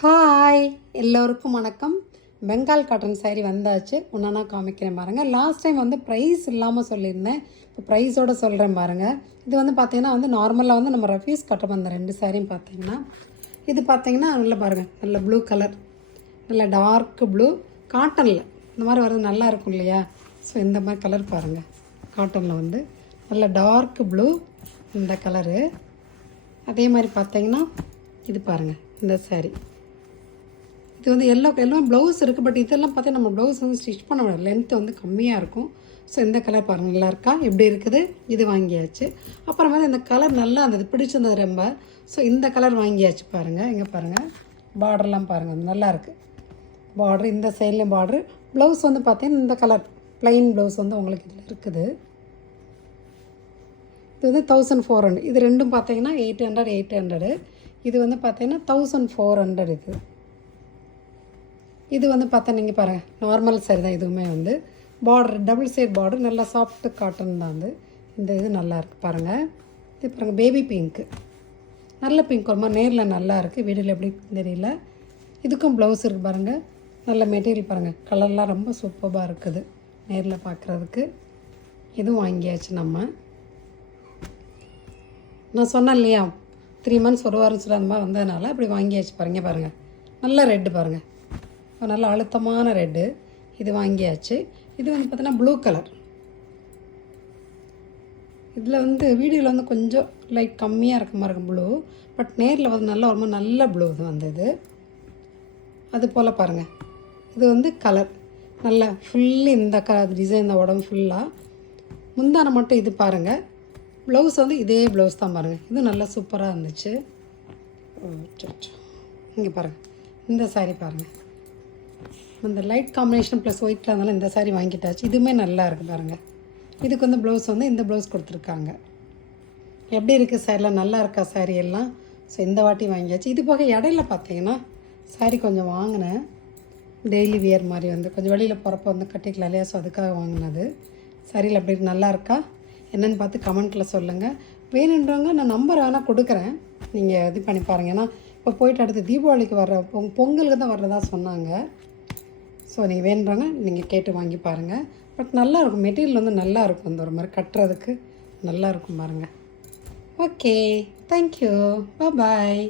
Hi எல்லோருக்கும் வணக்கம். Bengal cotton saree வந்தாச்சு. ஒன்றா காமிக்கிறேன் பாருங்கள் லாஸ்ட் டைம் வந்து ப்ரைஸ் இல்லாமல் சொல்லியிருந்தேன். இப்போ ப்ரைஸோடு சொல்கிறேன் பாருங்கள் இது வந்து பார்த்தீங்கன்னா வந்து நார்மலாக வந்து நம்ம ரஃபீஸ் கட்ட அந்த ரெண்டு சாரியும் பார்த்தீங்கன்னா இது பார்த்தீங்கன்னா நல்ல பாருங்கள் நல்ல ப்ளூ கலர் நல்ல டார்க் ப்ளூ காட்டனில் இந்த மாதிரி வர்றது நல்லா இருக்கும் இல்லையா? ஸோ இந்த மாதிரி கலர் பாருங்கள் காட்டனில் வந்து நல்ல டார்க் ப்ளூ இந்த கலரு அதே மாதிரி பார்த்தீங்கன்னா இது பாருங்கள் இந்த சாரீ இது வந்து எல்லோ எல்லாம் ப்ளவுஸ் இருக்குது பட் இதெல்லாம் பார்த்தா நம்ம ப்ளவுஸ் வந்து ஸ்டிச் பண்ண முடியாது. லென்த் வந்து கம்மியாக இருக்கும். ஸோ இந்த கலர் பாருங்கள் நல்லா இருக்கா? எப்படி இருக்குது? இது வாங்கியாச்சு. அப்புறம் வந்து இந்த கலர் நல்லா இருந்தது பிடிச்சிருந்தது ரொம்ப. ஸோ இந்த கலர் வாங்கியாச்சு பாருங்கள் இங்கே பாருங்கள் பார்டர்லாம் பாருங்கள் நல்லா இருக்குது இந்த சைட்லேயும் பார்ட்ரு ப்ளவுஸ் வந்து பார்த்தீங்கன்னா இந்த கலர் ப்ளைன் ப்ளவுஸ் வந்து உங்களுக்கு இதில் இருக்குது. இது வந்து தௌசண்ட் ஃபோர் ஹண்ட்ரட் இது ரெண்டும் பார்த்தீங்கன்னா எயிட் ஹண்ட்ரட் எயிட் ஹண்ட்ரடு இது வந்து பார்த்தீங்கன்னா தௌசண்ட் ஃபோர் ஹண்ட்ரட் இது. இது வந்து பார்த்தா நீங்கள் பாருங்கள் நார்மல் சரி தான் இதுவுமே வந்து. பார்டர் டபுள் சைட் பார்டர் நல்லா சாஃப்ட்டு காட்டன் தான் வந்து. இந்த இது நல்லா இருக்குது பாருங்கள் இது பாருங்கள் பேபி பிங்க்கு நல்ல பிங்க் ஒரு மாதிரி நேரில் நல்லா இருக்குது வீடியோவில் எப்படி தெரியல. இதுக்கும் ப்ளவுஸ் இருக்குது பாருங்கள் நல்ல மெட்டீரியல் பாருங்கள் கலர்லாம் ரொம்ப சூப்பராக இருக்குது. நேரில் பார்க்குறதுக்கு இதுவும் வாங்கியாச்சு நம்ம. நான் சொன்னேன் இல்லையா? த்ரீ மந்த்ஸ் ஒரு வாரம் சொல்ல அந்த மாதிரி வந்ததுனால இப்படி வாங்கியாச்சு பாருங்க பாருங்கள் நல்லா ரெட்டு பாருங்கள் ஒரு நல்ல அழுத்தமான ரெட்டு. இது வாங்கியாச்சு. இது வந்து பார்த்தீங்கன்னா ப்ளூ கலர். இதில் வந்து வீடியோவில் வந்து கொஞ்சம் லைட் கம்மியாக இருக்க மாதிரி இருக்கும் ப்ளூ. பட் நேரில் வந்து நல்ல ஒரு மாதிரி நல்ல ப்ளூ இது வந்தது அது போல் பாருங்கள் இது வந்து கலர். நல்ல ஃபுல்லி இந்த க டிசைன் இந்த உடம்பு ஃபுல்லாக முந்தானை மட்டும் இது பாருங்கள் ப்ளவுஸ் வந்து இதே ப்ளவுஸ் தான் பாருங்கள் இது நல்லா சூப்பராக இருந்துச்சு. இங்கே பாருங்கள் இந்த சாரி பாருங்கள் இந்த லைட் காம்பினேஷன் ப்ளஸ் ஒயிட்டில் இருந்தாலும் இந்த சாரீ வாங்கிட்டாச்சு. இதுவுமே நல்லா இருக்குது பாருங்கள் இதுக்கு வந்து ப்ளவுஸ் வந்து இந்த ப்ளவுஸ் கொடுத்துருக்காங்க. எப்படி இருக்குது சாரிலாம் நல்லா இருக்கா சாரீ எல்லாம்? ஸோ இந்த வாட்டி வாங்கியாச்சு. இது போக இடையில பார்த்தீங்கன்னா சாரீ கொஞ்சம் வாங்கினேன். டெய்லி வியர் மாதிரி வந்து. கொஞ்சம் வெளியில் போகிறப்ப வந்து கட்டிக்கலாம் இல்லையா? ஸோ அதுக்காக வாங்கினது. சரியில் அப்படி நல்லா இருக்கா? என்னென்னு பார்த்து கமெண்ட்டில் சொல்லுங்கள் வேணுன்றவங்க நான் நம்பர் வேணால் கொடுக்குறேன். நீங்கள் இது பண்ணி பாருங்கள் ஏன்னா இப்போ போயிட்டு அடுத்து தீபாவளிக்கு வர்ற பொங் பொங்கலுக்கு தான் வர்றதா சொன்னாங்க. ஸோ நீங்கள் வேணுன்றவங்க நீங்கள் கேட்டு வாங்கி பாருங்கள் பட் நல்லாயிருக்கும் மெட்டீரியல் வந்து நல்லாயிருக்கும் அந்த இந்த ஒரு மாதிரி கட்டுறதுக்கு நல்லா இருக்கும் பாருங்கள் ஓகே தேங்க்யூ பாய்